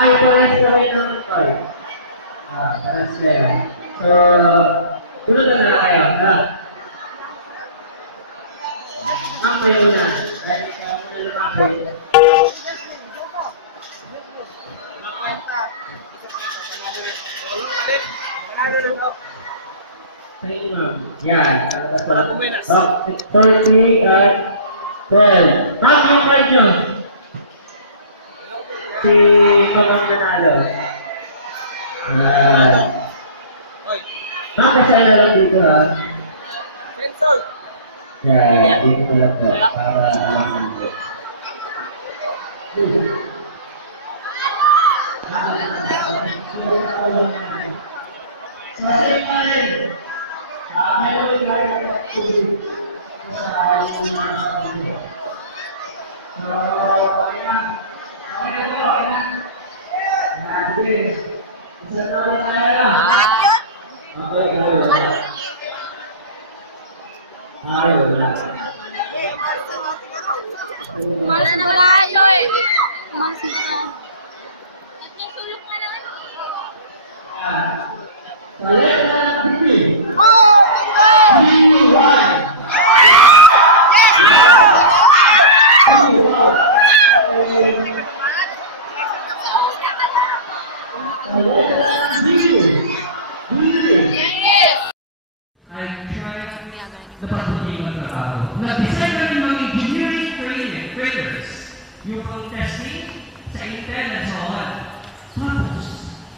Ito rin sa ng toy. Para sa'yo. So, sunod na kayo. Ang mayo na. Dahil ikaw mo na lumabay. Yan. 30 at 12. Ma'am, yung mic nyo. Si Mamang Manalo. Ma'am, kasaya na lang dito ha. Yeah, dito na lang po. Para alam mo. Masaya pa rin. May ulit kayo sa so, ayan. Okay na po, okay na. Okay. Isa na ulit tayo lang. Okay, wala. Wala na lalo eh. At nasulok ka na. Nag-design na rin mga engineering trainers yung pang-testing sa Intel at so on. Tapos,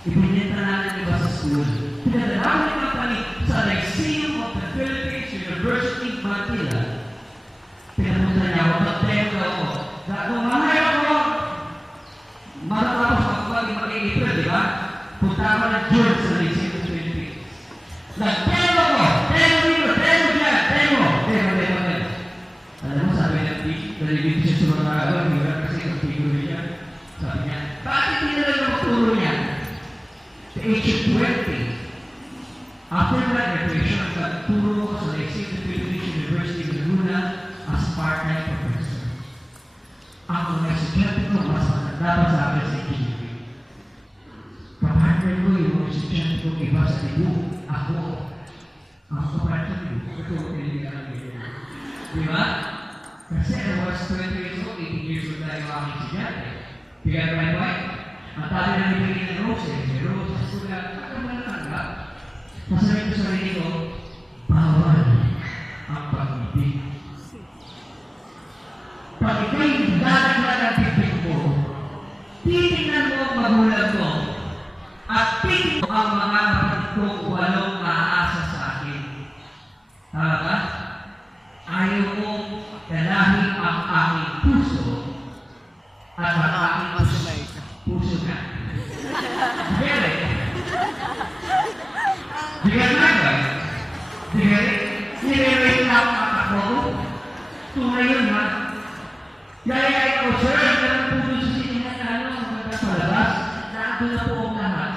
ibinenta natin iba sa school. Pinadalaman yung company sa Lyceum of the Philippines University, Manila. Pinapunta niya ako, pag-demo ako. Kung mahay ako, matatapos ako mag-April, di ba? Punta ako ng George sa Lyceum of the Philippines. Nag-demo ako! Alam mo, sabi ng teach, nalibig siya sa mga agaw, hindi kasi ang figure niya. Sabi niya, bakit hindi na lang magturo niya? Sa age of 20, after graduation, nagturo ko sa Lyceum of the Philippines University of Laguna as part-time professor. Ang mga estudyante ko, mas dapat sa akin sa engineering. Papartner ko yung mga estudyante ko, iba sa ibu, ako. Ang kapartner ko, ito ang kailangan ko. Diba? Kasi I was 20 years old, 18 years old tayo ang aking estudyante. Bigyan ko my wife. Ang tabi na nibigyan ng roses. May roses. Kaya, ako mo na lang ba? Masabi ko sa sarili ko, bawal ang pag-ibig. Pag ikaw'y dadagdag ang bibig mo, titignan mo ang magulang mo, at titignan mo ang mga kapatid ko kung anong maaasa sa akin. Tama ba? Ayaw mo dalahin ang aking puso at ang aking puso na. Bigyan Bigyan na ba? Nire-rate lang ang ako. Kung ngayon ha, yayay ko, sir, ang puso sa sinihan na ano, maganda sa labas, naandun na po ang lahat.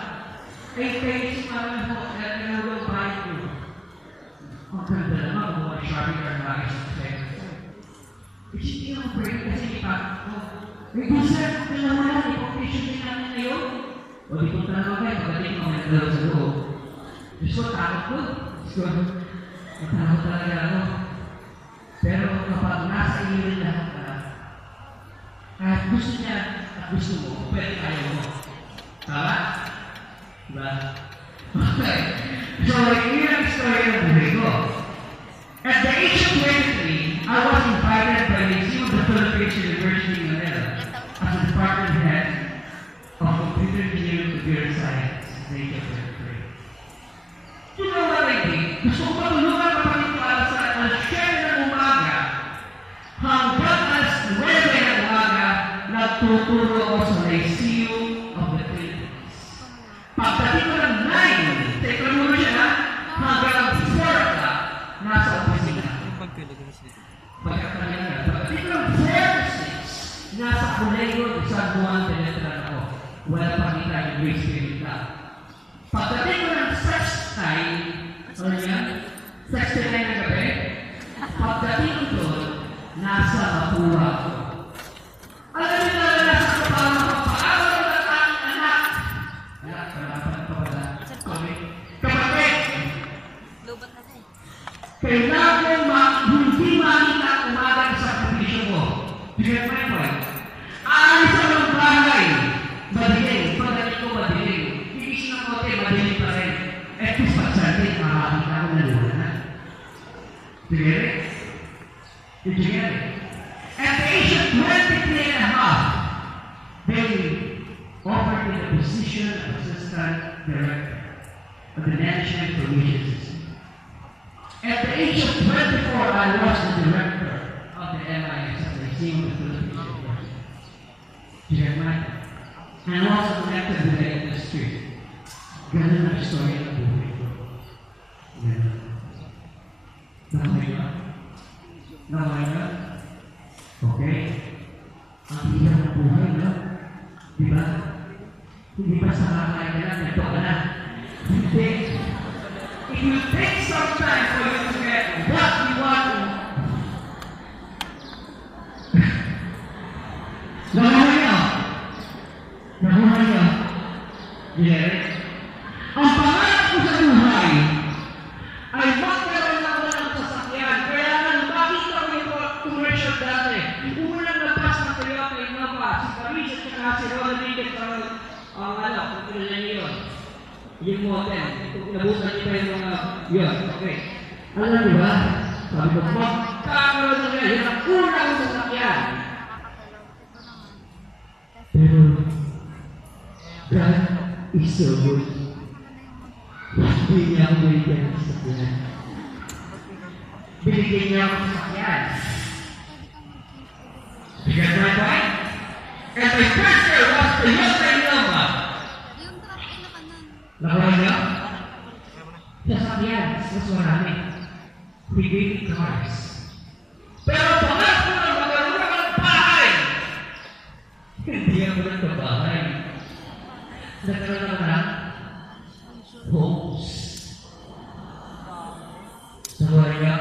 Ay, kayo si Mama po, kaya tinawag bahay ko. Ang ganda naman, kung mga shopping or mga isang sector. Isipin ako, pray, kasi ipa, kung sir, kailangan mo lang, ipag-patient din namin ngayon. O di kung talaga kayo, magaling ako nagdalo sa loob. Diyos ko, takot ko. Diyos ko, natakot talaga ako. Pero kapag nasa iyo rin lahat ka, kahit gusto niya at gusto mo, pwede kayo mo. Tama? Diba? Okay. So, yun ang story ng buhay ko. At the age of 23, I was invited by the Lyceum of the Philippines University in Manila as a department head of computer engineering and computer science at the age of 23. You know what I did? Gusto ko matulungan kapatid ko alas 7 ng umaga hanggang alas 9 ng umaga nagtuturo ako sa Lyceum of the Philippines. Pagdating ko ng 9, teka muna siya hanggang 4 o'clock nasa opisina. Pagka Colegio de San Juan de Letrán ako. Wala pa kita yung Grace Spirit ka. Pagdating ko ng sex time, ano yan? Sex time ng gabi, pagdating ko doon, nasa Mapua ako. Alam niyo na nasa kapala ko, paano ng aking anak? Anak, karapan pa pala. Kapatid! Lubat na tayo. Kailangan hindi makita ang umaga sa sakripisyo ko. Bigyan mo ito eh. Alis sa mga bagay. Madilim. Pagdating ko madilim. Ibig ng kote, madilim pa rin. Eh, kung pagsalit, makakita ko na liwanag. Tigere? Tigere? At the age of 23 and a half, they offered me the position of assistant director of the National Information System. At the age of 24, I was the director of the MIS at the Museum of the Philippines University. Jeremiah. And also connected with the industry. Ganun ang story ng buhay ko. Ganun. Nakamay ka? Nakamay ka? Okay? Ang hirap ng buhay, no? Diba? Hindi ba sa kakay ka lang, ito ka na? Hindi. It will take some time for you to get what you want. Nakuha niyo? Nakuha niyo? Yeah. Ang pangarap ko sa buhay ay magkaroon ako ng sasakyan. Kaya nang makita ko yung commercial dati, unang nabas na Toyota Innova, si Paris at saka si Rodriguez ang kung kailan yun. Yung model, nabutan niyo pa yung mga, yun, okay. Alam niyo ba? Sabi ko, magkakaroon na ngayon ang unang sasakyan. Pero, God is so good. Hindi niya ako binigyan ng sasakyan. Binigyan niya ako ng sasakyan. You get my point? And my first year was the Toyota Innova. Yung truck ay nakanan. Nakuha niyo? Sasakyan, mas marami. We gave it cars. Pero pangat ko na magkaroon ako ng bahay. Hindi ako ng bahay. Nagkaroon ako ng homes. Nakuha niyo?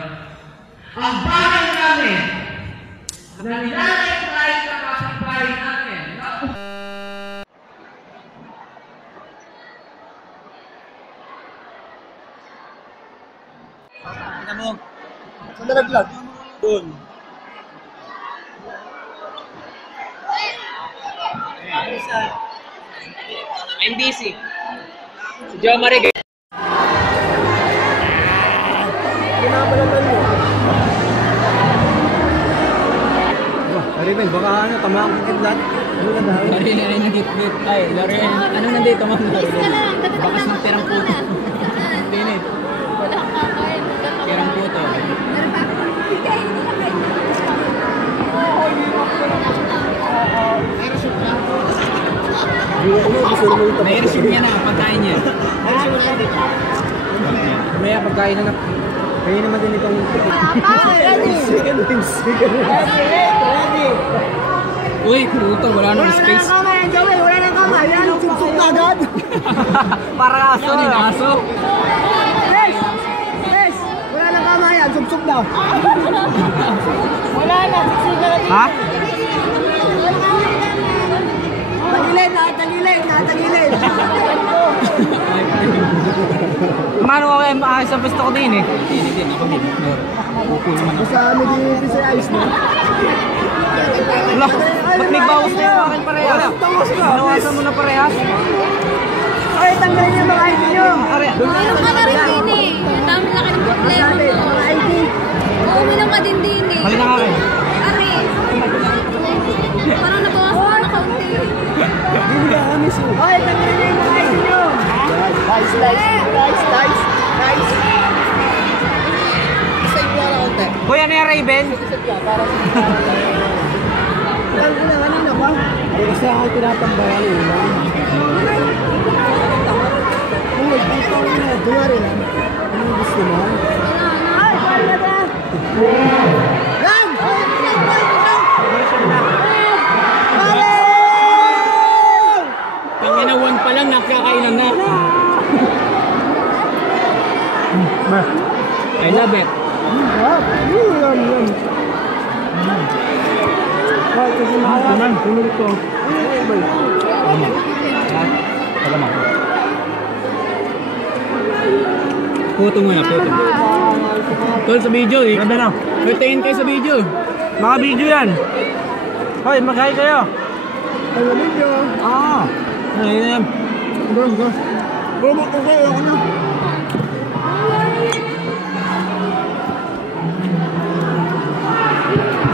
Ang bahay namin na nilalay sa kapitbahay namin. Kita mo. Saan na nag-vlog? Doon. I'm busy. Si Joe Marie. Pinabalatan mo. Arimen, baka ano, tama ang kidlat. Ano na dahil? Lari na rin ng git-git. Ay, lari. Ano nandito, ma'am? Bakas ng tirang puto. Dinit. Wala kang kakain. Tirang puto. Meron pa? Bigay, hindi na kayo. May receipt niya na, pagkain niya. Mamaya pagkain na. Kaya naman din itong... Ready! Uy, puto, wala nang space. Wala nang kamay, yan, suksok na agad. Para aso ni aso. Yes! Yes! Wala nang kamay yan, suksok na. Wala na, suksok na. Ha? Tagilid na, tagilid na, tagilid. Mano ako ay sa gusto ko din eh. Hindi din, ako din. Upo naman ako. Sa amin din sa ayos na. Wala, ba't may bawas na yung akin parehas? Bawas ka. Nawasan mo na parehas? Ay, tanggalin yung mga ID nyo. Uminom ka na rin din eh. Ang dami na kayo ng problema mo. Mga ID. Uminom ka din din eh. Mali na nga kayo. Ari. Parang nabawasan ka na kaunti. Hindi ka kami su. Ay, tanggalin yung mga ID nyo. Guys. Stay ko na konti. Boy, ano yung Raven? Alam ko na kanina ba? Ay, kasi ako tinatambayan eh. Kung nagdito ko na, dumari lang. Ano gusto mo? Ay, pala na! Ram! Ay, love it. Yum. Kahit kasi maalat. Tumulog ko. Tama. Puto muna, puto. Tol, sa video eh. Ganda na. May tingin kayo sa video. Naka-video yan. Hoy, mag-hi kayo. Ay, video. Ayun. Go. Promo ko kayo. Ano?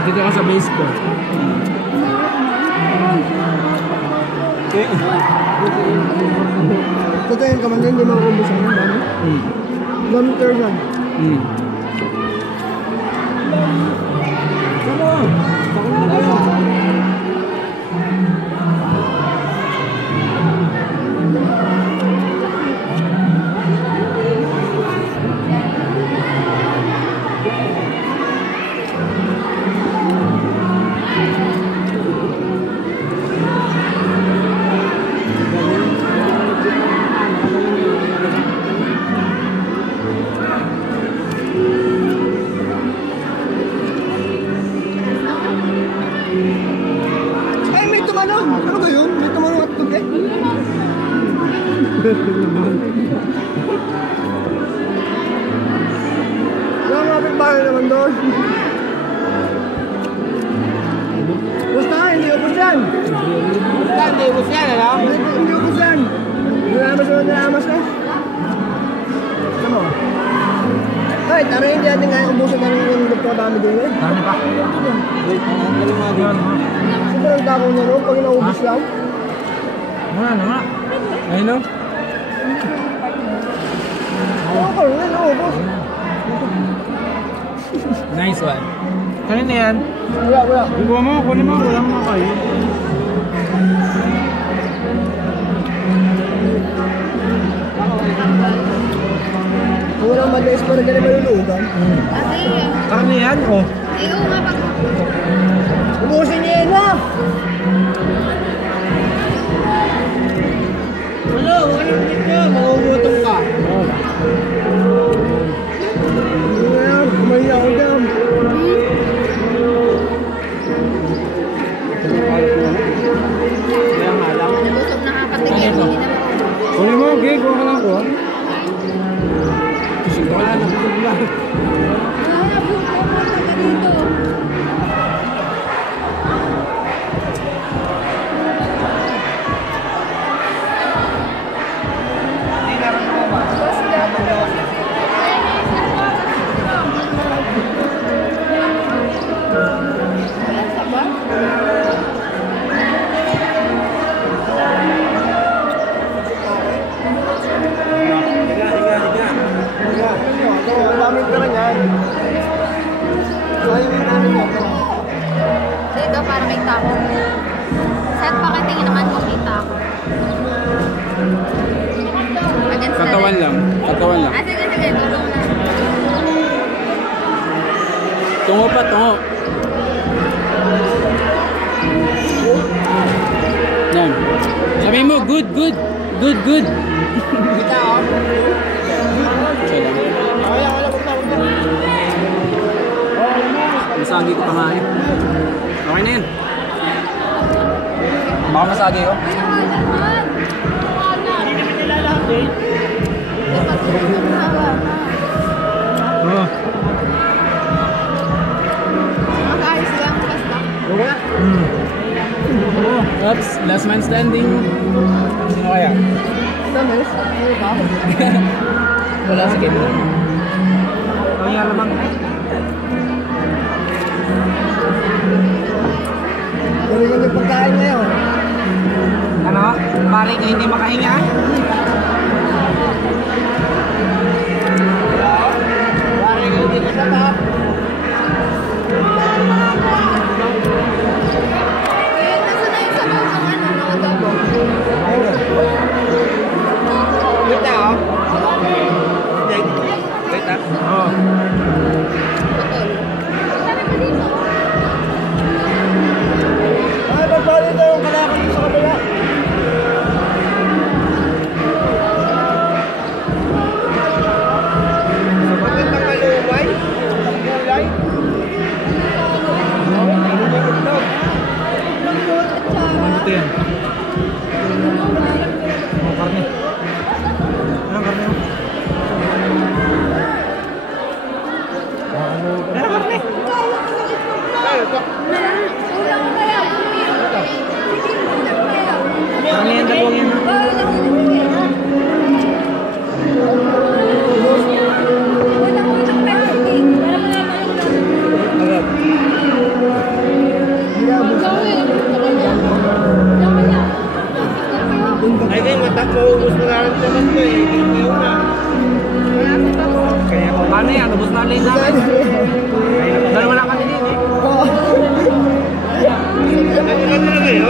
Dito ka sa base ko. Okay. Patayin ka man din, hindi makakumbusan mo. Dami? Dami turban. Come on! Bakit na kayo? Ay, may tumalon! Ano ba yun? May tumalon at tubig? Yung mga bahay naman doon. Basta, hindi upos yan! Basta, hindi upos yan, ano? Hindi upos yan! Nilamas na? Ano mo? Ay, tara hindi natin nga ubusin namin yung nagpapadami din eh. Dami pa. Wait, ang galing mga din. Sobrang dako niya no, pag inaubos lang. Ano nga? Ayun no? Oo, inaubos. Nice one. Kanina yan? Wala. Ibuha mo, kunin mo, wala mga kayo. Walang madalas pa rin ganun malulugan. Ate, Karni yan, oh. ayaw nga pag... Ubusin niya yan, ha? Ano? Walang dito, magugutom ka. Kumain ako dyan. Kaya nga lang. Nabusog na kakatigil, hindi na ako. Kunin mo, okay, kuha ka lang ko. Wala na. Dito. Ang daming pera niyan. Sayang yung namin mo. Dito para may tako. Saan pa katingin naman makita ako? Against the Katawan red. lang. Katawan lang. Ah, sige, tulong na. Tungo pa, tungo. Yan. Sabihin mo, good. Kita ako. Masagi ko pa nga eh. Okay na yun. Baka masagi ko. Oo. Mag-ayos lang, basta. Okay? Oops, last man standing. Sino kaya? Damis? Ano ba? Wala sa game. Ang yalamang. Galing yung pagkain ngayon. Ano? Pare ka hindi makahinga? Pare ka hindi masatap. Eh, nasa na yung sabaw ng ano, ng adobo? Wait na oh. Wait na. Oo. Putol. Sabi pa dito. Ay, pagpali tayo yung kalakal sa kabila. Ulang kaya. Ano yan, dalawang yan? Ay, kayo, maubos na lang naman ko eh. Kayo na. Kaya paano yan? Ubus na lang namin. Dalawa lang kami din eh. Ganyan na kayo?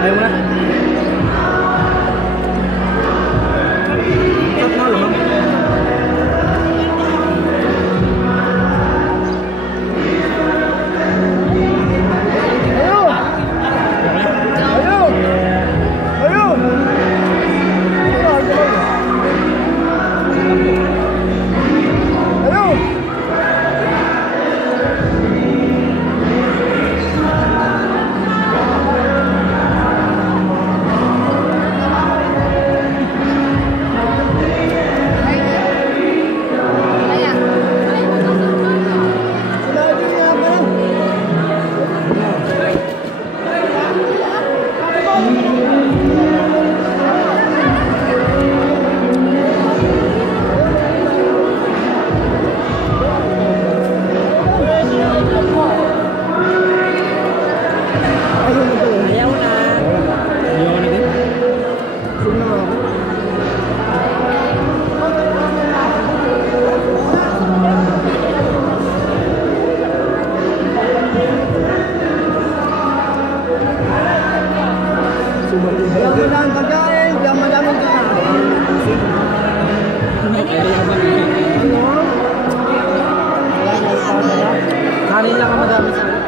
Ayaw mo na. Shot na lang. Kanin lang ang madami sa